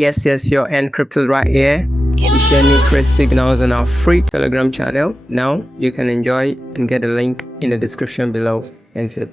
Yes, your Encrypt is right here. We share new trade signals on our free Telegram channel. Now you can enjoy and get a link in the description below. Thank you.